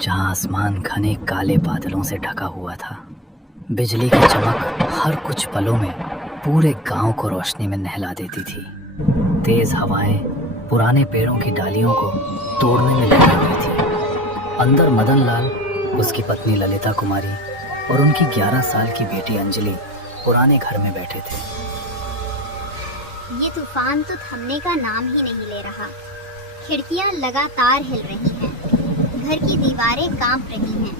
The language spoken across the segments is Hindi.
जहां आसमान घने काले बादलों से ढका हुआ था। बिजली की चमक हर कुछ पलों में पूरे गांव को रोशनी में नहला देती थी। तेज हवाएं पुराने पेड़ों की डालियों को तोड़ने में लगी हुई थी। अंदर मदन लाल, उसकी पत्नी ललिता कुमारी और उनकी 11 साल की बेटी अंजलि पुराने घर में बैठे थे। ये तूफान तो थमने का नाम ही नहीं ले रहा। खिड़कियां लगातार हिल रही हैं, घर की दीवारें कांप रही हैं।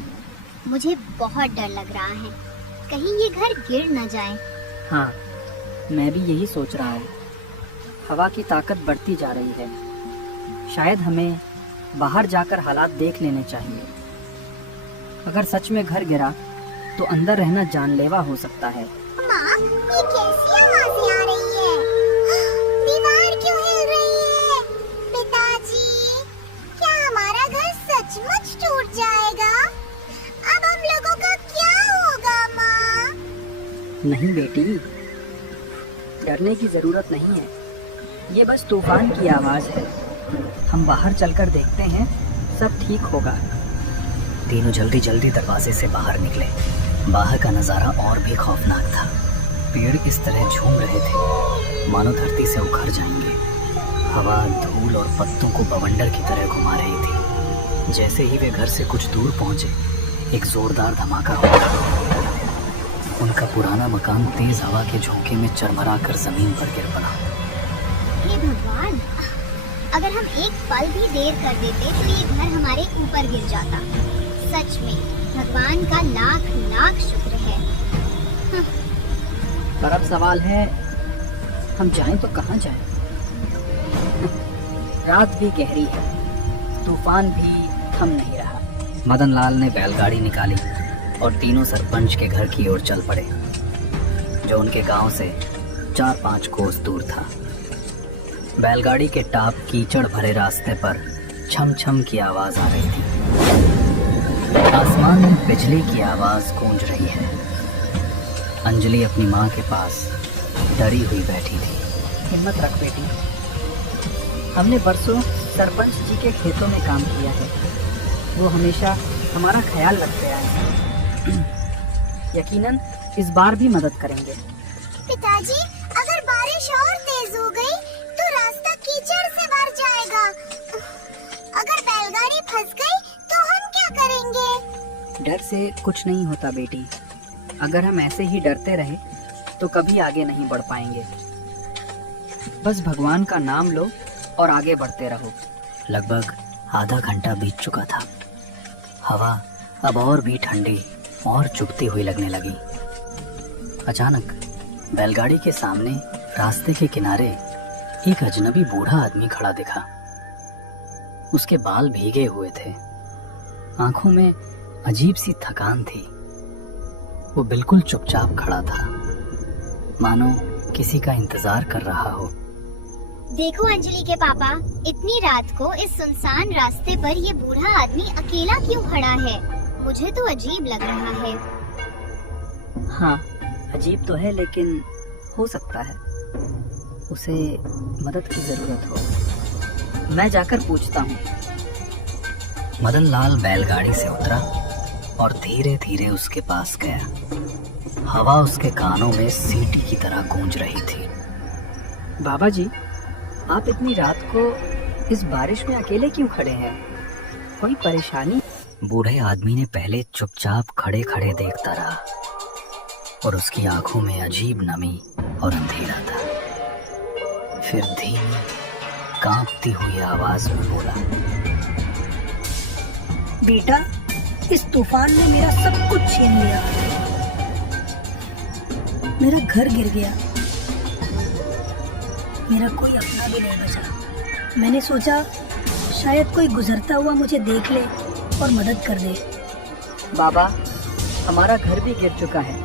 मुझे बहुत डर लग रहा है, कहीं ये घर गिर न जाए। हाँ, मैं भी यही सोच रहा हूँ। हवा की ताकत बढ़ती जा रही है। शायद हमें बाहर जाकर हालात देख लेने चाहिए। अगर सच में घर गिरा तो अंदर रहना जानलेवा हो सकता है। माँ, ये कैसी आवाजें आ रही है? दीवार क्यों हिल रही है? पिताजी, क्या हमारा घर सचमुच टूट जाएगा? अब हम लोगों का क्या होगा माँ? नहीं बेटी, डरने की जरूरत नहीं है। ये बस तूफान की आवाज है। हम बाहर चलकर देखते हैं, सब ठीक होगा। तीनों जल्दी जल्दी दरवाजे से बाहर निकले। बाहर का नजारा और भी खौफनाक था। पेड़ इस तरह झूम रहे थे मानो धरती से उखड़ जाएंगे। हवा धूल और पत्तों को बवंडर की तरह घुमा रही थी। जैसे ही वे घर से कुछ दूर पहुंचे, एक जोरदार धमाका हुआ। उनका पुराना मकान तेज हवा के झोंके में चरमरा कर जमीन पर गिर पड़ा। हे भगवान, अगर हम एक पल भी देर कर देते तो ये घर हमारे ऊपर गिर जाता। सच में भगवान का लाख लाख शुक्र है। पर अब सवाल है, हम जाएं तो कहाँ जाएं? रात भी गहरी है, तूफान भी थम नहीं रहा। मदन लाल ने बैलगाड़ी निकाली और तीनों सरपंच के घर की ओर चल पड़े, जो उनके गांव से 4-5 कोस दूर था। बैलगाड़ी के टाप कीचड़ भरे रास्ते पर छम छम की आवाज आ रही थी। आसमान में बिजली की आवाज गूंज रही है। अंजलि अपनी माँ के पास डरी हुई बैठी थी। हिम्मत रख बेटी, हमने बरसों सरपंच जी के खेतों में काम किया है। वो हमेशा हमारा ख्याल रखते आए हैं। यकीनन इस बार भी मदद करेंगे। पिताजी, अगर बारिश और तेज हो गई तो रास्ता कीचड़ से भर जाएगा। अगर बैलगाड़ी फंस गई तो हम क्या करेंगे? डर से कुछ नहीं होता बेटी। अगर हम ऐसे ही डरते रहे तो कभी आगे नहीं बढ़ पाएंगे। बस भगवान का नाम लो और आगे बढ़ते रहो। लगभग आधा घंटा बीत चुका था। हवा अब और भी ठंडी और चुभती हुई लगने लगी। अचानक बैलगाड़ी के सामने रास्ते के किनारे एक अजनबी बूढ़ा आदमी खड़ा दिखा। उसके बाल भीगे हुए थे, आंखों में अजीब सी थकान थी। वो बिल्कुल चुपचाप खड़ा था, मानो किसी का इंतजार कर रहा हो। देखो अंजलि के पापा, इतनी रात को इस सुनसान रास्ते पर ये बूढ़ा आदमी अकेला क्यों खड़ा है? मुझे तो अजीब लग रहा है। हाँ, अजीब तो है, लेकिन हो सकता है उसे मदद की जरूरत हो। मैं जाकर पूछता हूँ। मदन लाल बैलगाड़ी से उतरा और धीरे धीरे उसके पास गया। हवा उसके कानों में सीटी की तरह गूंज रही थी। बाबा जी, आप इतनी रात को इस बारिश में अकेले क्यों खड़े हैं? कोई परेशानी? बूढ़े आदमी ने पहले चुपचाप खड़े खड़े देखता रहा और उसकी आंखों में अजीब नमी और अंधेरा था। फिर धीमी कांपती हुई आवाज में बोला, बेटा, इस तूफान ने मेरा सब कुछ छीन लिया। मेरा घर गिर गया, मेरा कोई अपना भी नहीं बचा। मैंने सोचा शायद कोई गुजरता हुआ मुझे देख ले और मदद कर दे। बाबा, हमारा घर भी गिर चुका है।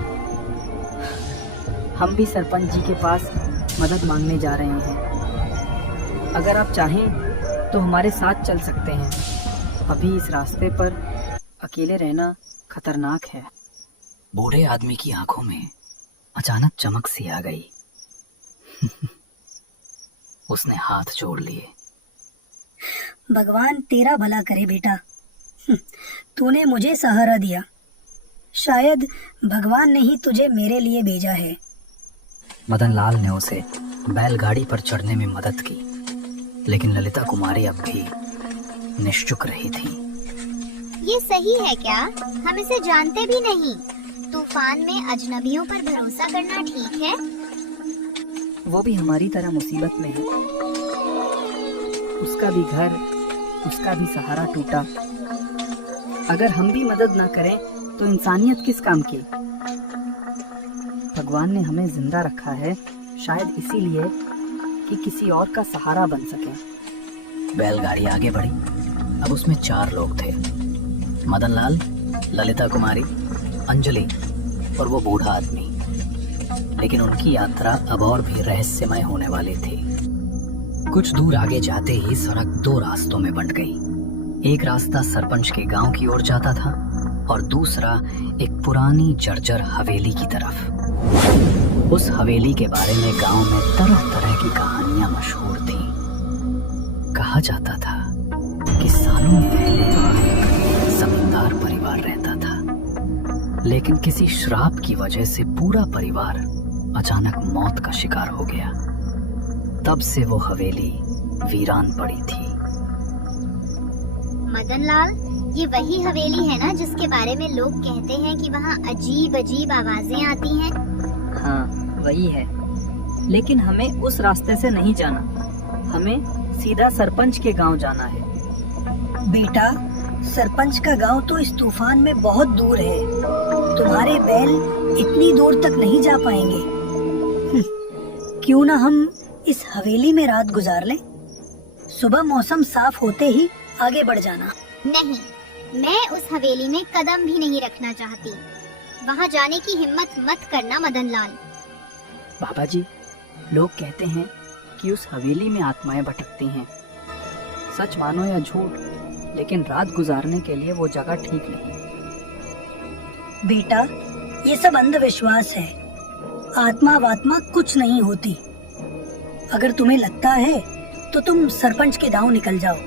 हम भी सरपंच जी के पास मदद मांगने जा रहे हैं। अगर आप चाहें तो हमारे साथ चल सकते हैं। अभी इस रास्ते पर अकेले रहना खतरनाक है। बूढ़े आदमी की आंखों में अचानक चमक सी आ गई। उसने हाथ जोड़ लिए। भगवान तेरा भला करे बेटा, तूने मुझे सहारा दिया। शायद भगवान ने ही तुझे मेरे लिए भेजा है। मदनलाल ने उसे बैलगाड़ी पर चढ़ने में मदद की, लेकिन ललिता कुमारी अब भी निश्चुप रही थी। ये सही है क्या? हम इसे जानते भी नहीं। तूफान में अजनबियों पर भरोसा करना ठीक है? वो भी हमारी तरह मुसीबत में है। उसका भी घर, उसका भी सहारा टूटा। अगर हम भी मदद ना करें तो इंसानियत किस काम की? भगवान ने हमें जिंदा रखा है, शायद इसीलिए कि किसी और का सहारा बन सके। बैलगाड़ी आगे बढ़ी। अब उसमें 4 लोग थे, मदनलाल, ललिता कुमारी, अंजलि और वो बूढ़ा आदमी। लेकिन उनकी यात्रा अब और भी रहस्यमय होने वाली थी। कुछ दूर आगे जाते ही सड़क 2 रास्तों में बंट गई। एक रास्ता सरपंच के गांव की ओर जाता था और दूसरा एक पुरानी जर्जर हवेली की तरफ। उस हवेली के बारे में गांव में तरह तरह की कहानियां मशहूर थीं। कहा जाता था कि सालों पहले एक जमींदार परिवार रहता था, लेकिन किसी श्राप की वजह से पूरा परिवार अचानक मौत का शिकार हो गया। तब से वो हवेली वीरान पड़ी थी। मदनलाल, ये वही हवेली है ना जिसके बारे में लोग कहते हैं कि वहाँ अजीब अजीब आवाजें आती हैं? हाँ, वही है। लेकिन हमें उस रास्ते से नहीं जाना। हमें सीधा सरपंच के गांव जाना है। बेटा, सरपंच का गांव तो इस तूफान में बहुत दूर है। तुम्हारे बैल इतनी दूर तक नहीं जा पाएंगे। क्यों ना हम इस हवेली में रात गुजार लें? सुबह मौसम साफ होते ही आगे बढ़ जाना। नहीं, मैं उस हवेली में कदम भी नहीं रखना चाहती। वहाँ जाने की हिम्मत मत करना मदनलाल। बाबा जी, लोग कहते हैं कि उस हवेली में आत्माएं भटकती हैं। सच मानो या झूठ, लेकिन रात गुजारने के लिए वो जगह ठीक नहीं। बेटा, ये सब अंधविश्वास है। आत्मा वात्मा कुछ नहीं होती। अगर तुम्हें लगता है तो तुम सरपंच के गांव निकल जाओ,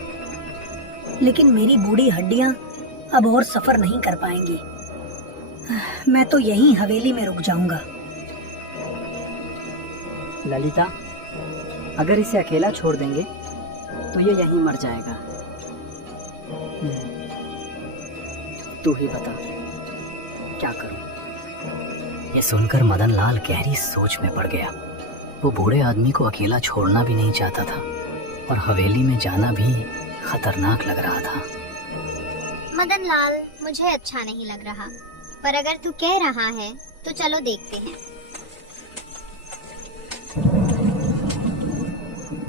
लेकिन मेरी बूढ़ी हड्डियां अब और सफर नहीं कर पाएंगी। मैं तो यहीं हवेली में रुक जाऊंगा। ललिता, अगर इसे अकेला छोड़ देंगे तो ये यहीं मर जाएगा। तू ही बता, क्या करूं? ये सुनकर मदनलाल गहरी सोच में पड़ गया। वो बूढ़े आदमी को अकेला छोड़ना भी नहीं चाहता था और हवेली में जाना भी खतरनाक लग रहा था। मदनलाल, मुझे अच्छा नहीं लग रहा, पर अगर तू कह रहा है तो चलो देखते हैं।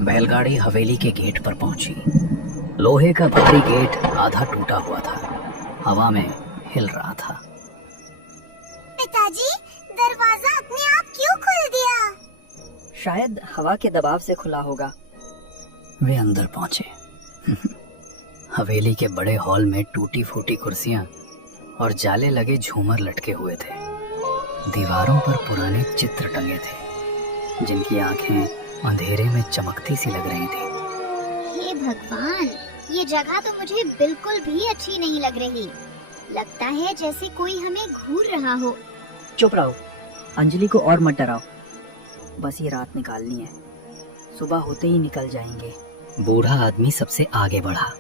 बैलगाड़ी हवेली के गेट पर पहुंची। लोहे का भारी गेट आधा टूटा हुआ था, हवा में हिल रहा था। पिताजी, दरवाजा अपने आप क्यों खुल दिया? शायद हवा के दबाव से खुला होगा। वे अंदर पहुंचे। हवेली के बड़े हॉल में टूटी फूटी कुर्सियां और जाले लगे झूमर लटके हुए थे। दीवारों पर पुराने चित्र टंगे थे, जिनकी आंखें अंधेरे में चमकती सी लग रही थी। हे भगवान, ये जगह तो मुझे बिल्कुल भी अच्छी नहीं लग रही। लगता है जैसे कोई हमें घूर रहा हो। चुप रहो, अंजलि को और मत डराओ। बस ये रात निकालनी है, सुबह होते ही निकल जाएंगे। बूढ़ा आदमी सबसे आगे बढ़ा।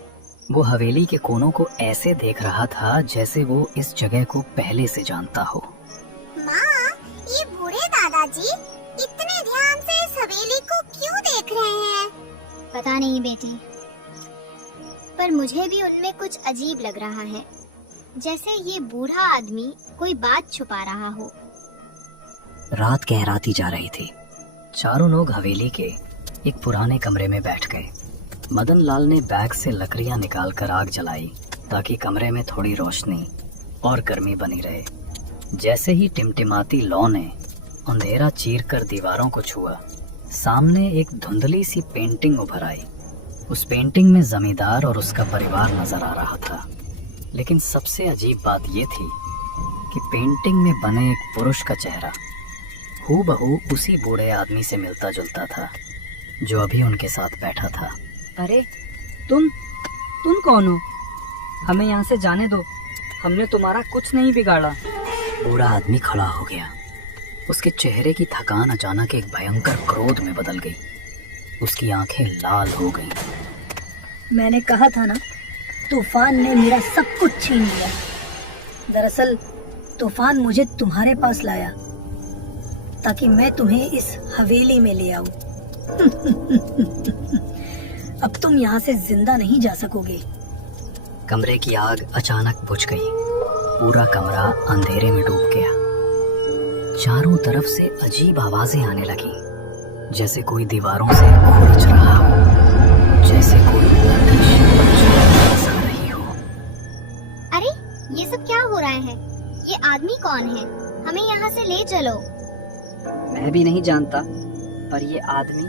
वो हवेली के कोनों को ऐसे देख रहा था जैसे वो इस जगह को पहले से जानता हो। माँ, ये बूढ़े दादाजी इतने ध्यान से इस हवेली को क्यों देख रहे हैं? पता नहीं बेटी, पर मुझे भी उनमें कुछ अजीब लग रहा है, जैसे ये बूढ़ा आदमी कोई बात छुपा रहा हो। रात गहराती जा रही थी। चारों लोग हवेली के एक पुराने कमरे में बैठ गए। मदनलाल ने बैग से लकड़ियां निकालकर आग जलाई ताकि कमरे में थोड़ी रोशनी और गर्मी बनी रहे। जैसे ही टिमटिमाती लौ ने अंधेरा चीरकर दीवारों को छुआ, सामने एक धुंधली सी पेंटिंग उभर आई। उस पेंटिंग में जमींदार और उसका परिवार नजर आ रहा था। लेकिन सबसे अजीब बात यह थी कि पेंटिंग में बने एक पुरुष का चेहरा हूबहू उसी बूढ़े आदमी से मिलता जुलता था जो अभी उनके साथ बैठा था। अरे तुम कौन हो? हमें यहाँ से जाने दो, हमने तुम्हारा कुछ नहीं बिगाड़ा। बूढ़ा आदमी खड़ा हो गया। उसके चेहरे की थकान अचानक एक भयंकर क्रोध में बदल गई। उसकी आंखें लाल हो गईं। मैंने कहा था ना, तूफान ने मेरा सब कुछ छीन लिया। दरअसल तूफान मुझे तुम्हारे पास लाया ताकि मैं तुम्हें इस हवेली में ले आऊं। अब तुम यहाँ से जिंदा नहीं जा सकोगे। कमरे की आग अचानक बुझ गई। पूरा कमरा अंधेरे में डूब गया। चारों तरफ से अजीब आवाजें आने लगी, जैसे कोई दीवारों से खींच रहा हो, जैसे कोई बरस आ रही हो। अरे ये सब क्या हो रहा है? ये आदमी कौन है? हमें यहाँ से ले चलो। मैं भी नहीं जानता, पर ये आदमी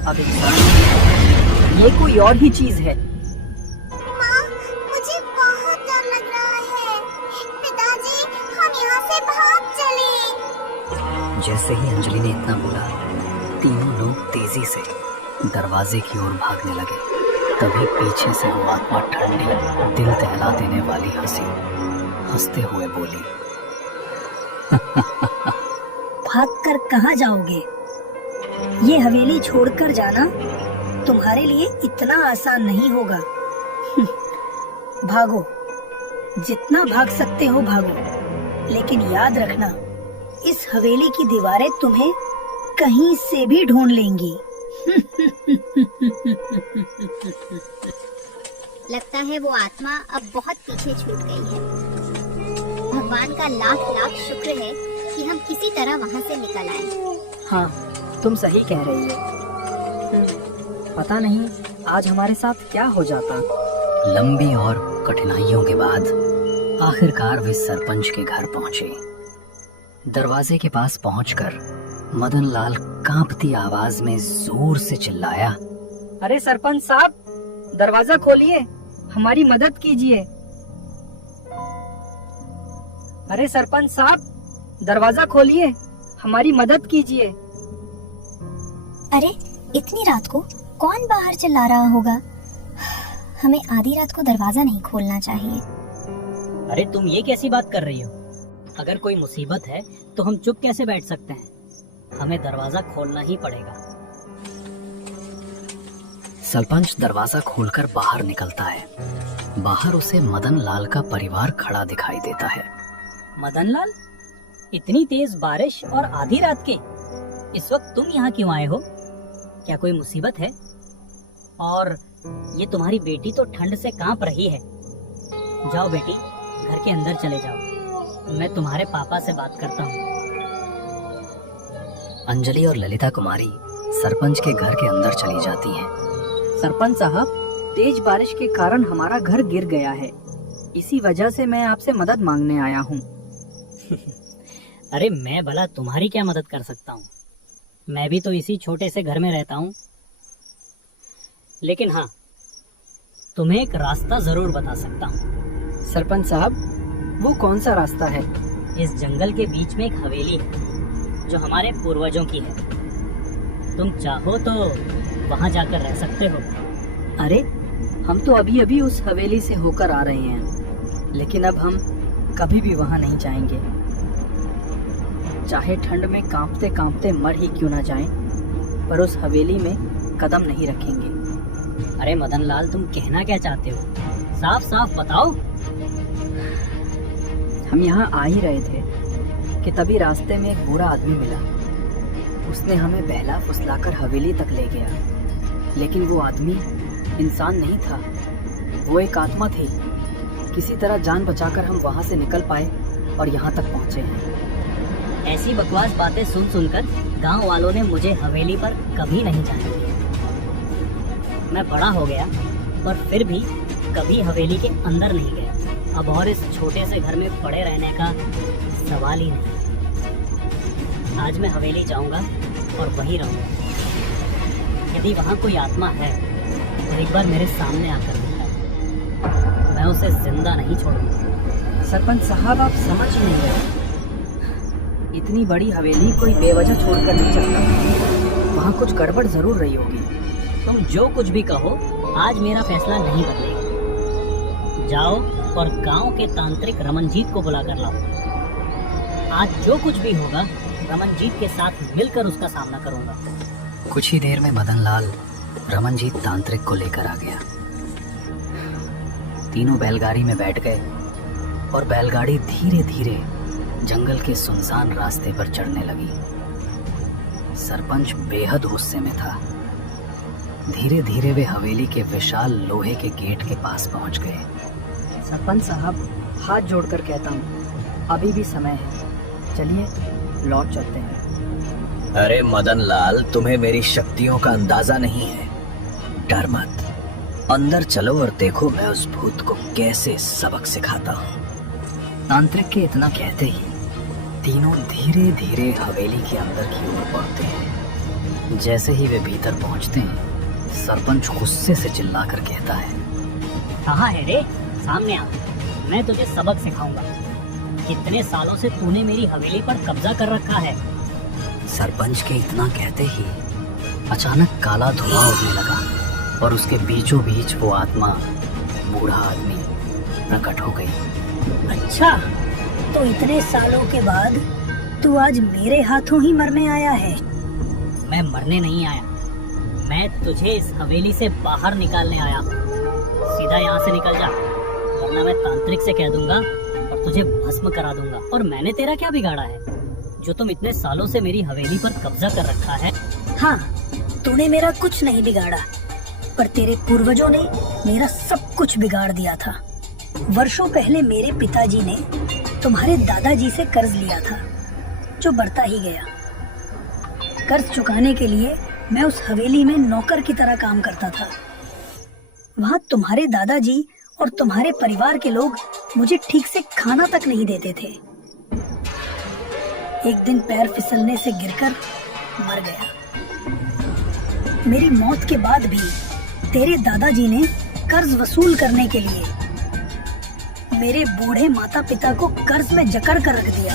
अब इंसान नहीं है। ये कोई और ही चीज है। माँ, मुझे बहुत डर लग रहा है। पिताजी, हम यहाँ से भाग चले। जैसे ही अंजलि ने इतना बोला, तीनों लोग तेजी से दरवाजे की ओर भागने लगे। तभी पीछे से वो आत्मा ठंडी, दिल दहला देने वाली हंसते हुए बोली, भागकर कहाँ जाओगे? ये हवेली छोड़कर जाना तुम्हारे लिए इतना आसान नहीं होगा। भागो, जितना भाग सकते हो भागो, लेकिन याद रखना, इस हवेली की दीवारें तुम्हें कहीं से भी ढूंढ लेंगी। लगता है वो आत्मा अब बहुत पीछे छूट गई है। भगवान का लाख लाख शुक्र है कि हम किसी तरह वहाँ से निकल आए। हाँ, तुम सही कह रही हो। पता नहीं आज हमारे साथ क्या हो जाता। लंबी और कठिनाइयों के बाद आखिरकार वे सरपंच के घर पहुंचे। दरवाजे के पास पहुंचकर मदन लाल कांपती आवाज में जोर से चिल्लाया, अरे सरपंच साहब, दरवाजा खोलिए, हमारी मदद कीजिए। अरे सरपंच साहब, दरवाजा खोलिए, हमारी मदद कीजिए। अरे इतनी रात को कौन बाहर चिल्ला रहा होगा? हमें आधी रात को दरवाजा नहीं खोलना चाहिए। अरे तुम ये कैसी बात कर रही हो? अगर कोई मुसीबत है तो हम चुप कैसे बैठ सकते हैं? हमें दरवाजा खोलना ही पड़ेगा। सरपंच दरवाजा खोलकर बाहर निकलता है। बाहर उसे मदन लाल का परिवार खड़ा दिखाई देता है। मदन लाल, इतनी तेज बारिश और आधी रात के इस वक्त तुम यहाँ क्यों आए हो? क्या कोई मुसीबत है? और ये तुम्हारी बेटी तो ठंड से कांप रही है। जाओ बेटी, घर के अंदर चले जाओ, मैं तुम्हारे पापा से बात करता हूँ। अंजलि और ललिता कुमारी सरपंच के घर के अंदर चली जाती हैं। सरपंच साहब, तेज बारिश के कारण हमारा घर गिर गया है। इसी वजह से मैं आपसे मदद मांगने आया हूँ। अरे मैं भला तुम्हारी क्या मदद कर सकता हूँ? मैं भी तो इसी छोटे से घर में रहता हूँ। लेकिन हाँ, तुम्हें एक रास्ता जरूर बता सकता हूँ। सरपंच साहब, वो कौन सा रास्ता है? इस जंगल के बीच में एक हवेली है जो हमारे पूर्वजों की है। तुम चाहो तो वहाँ जाकर रह सकते हो। अरे, हम तो अभी अभी उस हवेली से होकर आ रहे हैं, लेकिन अब हम कभी भी वहाँ नहीं जाएंगे। चाहे ठंड में कांपते कांपते मर ही क्यों ना जाएं, पर उस हवेली में कदम नहीं रखेंगे। अरे मदन लाल, तुम कहना क्या चाहते हो? साफ साफ बताओ। हम यहाँ आ ही रहे थे कि तभी रास्ते में एक बूढ़ा आदमी मिला। उसने हमें बहला फुसलाकर हवेली तक ले गया, लेकिन वो आदमी इंसान नहीं था, वो एक आत्मा थी। किसी तरह जान बचाकर हम वहाँ से निकल पाए और यहाँ तक पहुँचे हैं। ऐसी बकवास बातें सुन सुनकर गांव वालों ने मुझे हवेली पर कभी नहीं जाने दिया। मैं बड़ा हो गया पर फिर भी कभी हवेली के अंदर नहीं गया। अब और इस छोटे से घर में पड़े रहने का सवाल ही नहीं। आज मैं हवेली जाऊंगा और वहीं रहूंगा। यदि वहाँ कोई आत्मा है तो एक बार मेरे सामने आकर दिखाए, मैं उसे जिंदा नहीं छोड़ूंगा। सरपंच साहब, आप समझ नहीं रहे। इतनी बड़ी हवेली कोई बेवजह छोड़कर नहीं चलता। वहाँ कुछ गड़बड़ जरूर रही होगी। तुम जो कुछ भी कहो, आज मेरा फैसला नहीं बदलेगा। जाओ और गांव के तांत्रिक रमनजीत को बुला कर लाओ। आज जो कुछ भी होगा रमनजीत के साथ मिलकर उसका सामना करूंगा। कुछ ही देर में मदन लाल रमनजीत तांत्रिक को लेकर आ गया। तीनों बैलगाड़ी में बैठ गए और बैलगाड़ी धीरे धीरे जंगल के सुनसान रास्ते पर चढ़ने लगी। सरपंच बेहद गुस्से में था। धीरे धीरे वे हवेली के विशाल लोहे के गेट के पास पहुंच गए। सरपंच साहब, हाथ जोड़कर कहता हूँ, अभी भी समय है, चलिए लौट चलते हैं। अरे मदन लाल, तुम्हें मेरी शक्तियों का अंदाजा नहीं है। डर मत, अंदर चलो और देखो मैं उस भूत को कैसे सबक सिखाता हूँ। तांत्रिक के इतना कहते ही तीनों धीरे धीरे हवेली के अंदर की ओर बढ़ते हैं। जैसे ही वे भीतर पहुंचते हैं, सरपंच गुस्से से चिल्लाकर कहता है, कहाँ है रे? सामने आ, मैं तुझे सबक सिखाऊंगा। कितने सालों से तूने मेरी हवेली पर कब्जा कर रखा है। सरपंच के इतना कहते ही अचानक काला धुआं उड़ने लगा और उसके बीचों बीच वो आत्मा, बूढ़ा आदमी, प्रकट हो गई। अच्छा, तो इतने सालों के बाद तू आज मेरे हाथों ही मरने आया है? मैं मरने नहीं आया, मैं तुझे इस हवेली से बाहर निकालने आया हूँ। सीधा यहाँ से निकल जा, वरना मैं तांत्रिक से कह दूंगा और तुझे भस्म करा दूंगा। और मैंने तेरा क्या बिगाड़ा है जो तुम इतने सालों से मेरी हवेली पर कब्जा कर रखा है? हाँ, तूने मेरा कुछ नहीं बिगाड़ा, पर तेरे पूर्वजों ने मेरा सब कुछ बिगाड़ दिया था। वर्षों पहले मेरे पिताजी ने तुम्हारे दादाजी से कर्ज लिया था, जो बढ़ता ही गया। कर्ज चुकाने के लिए मैं उस हवेली में नौकर की तरह काम करता था। वहाँ तुम्हारे दादाजी और तुम्हारे परिवार के लोग मुझे ठीक से खाना तक नहीं देते थे। एक दिन पैर फिसलने से गिरकर मर गया। मेरी मौत के बाद भी तेरे दादाजी ने कर्ज वसूल करने के लिए मेरे बूढ़े माता पिता को कर्ज में जकड़ कर रख दिया।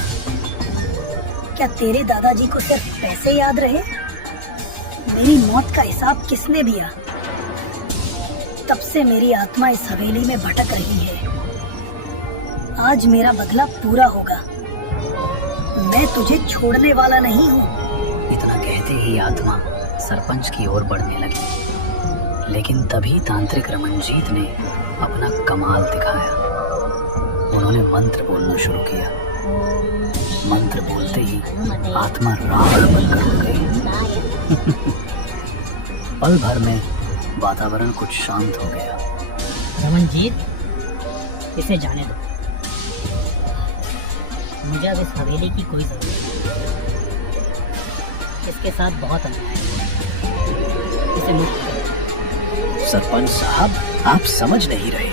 क्या तेरे दादाजी को सिर्फ पैसे याद रहे? मेरी मौत का हिसाब किसने दिया? तब से मेरी आत्मा इस हवेली में भटक रही है। आज मेरा बदला पूरा होगा। मैं तुझे छोड़ने वाला नहीं हूँ। इतना कहते ही आत्मा सरपंच की ओर बढ़ने लगी, लेकिन तभी तांत्रिक रमनजीत ने अपना कमाल दिखाया। उन्होंने मंत्र बोलना शुरू किया। मंत्र बोलते ही आत्मा रावण बनकर उड़ गई। पल भर में वातावरण कुछ शांत हो गया। रमनजीत, इसे जाने दो, मुझे अब इस हवेली की कोई जरूरत नहीं। इसके साथ बहुत अन्याय है, इसे मुक्त करो। सरपंच साहब, आप समझ नहीं रहे।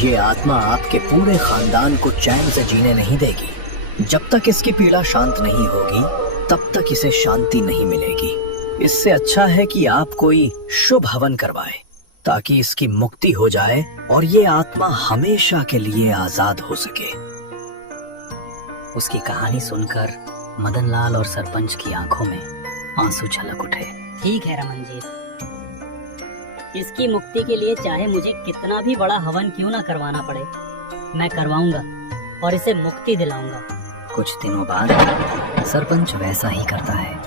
ये आत्मा आपके पूरे खानदान को चैन से जीने नहीं देगी। जब तक इसकी पीड़ा शांत नहीं होगी, तब तक इसे शांति नहीं मिलेगी। इससे अच्छा है कि आप कोई शुभ हवन करवाएं, ताकि इसकी मुक्ति हो जाए और ये आत्मा हमेशा के लिए आजाद हो सके। उसकी कहानी सुनकर मदन लाल और सरपंच की आंखों में आंसू छलक उठे। ठीक है रमनजीत, इसकी मुक्ति के लिए चाहे मुझे कितना भी बड़ा हवन क्यों ना करवाना पड़े, मैं करवाऊंगा और इसे मुक्ति दिलाऊंगा। कुछ दिनों बाद सरपंच वैसा ही करता है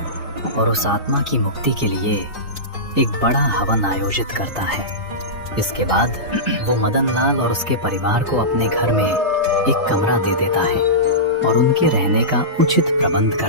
और उस आत्मा की मुक्ति के लिए एक बड़ा हवन आयोजित करता है। इसके बाद वो मदन लाल और उसके परिवार को अपने घर में एक कमरा दे देता है और उनके रहने का उचित प्रबंध करता है।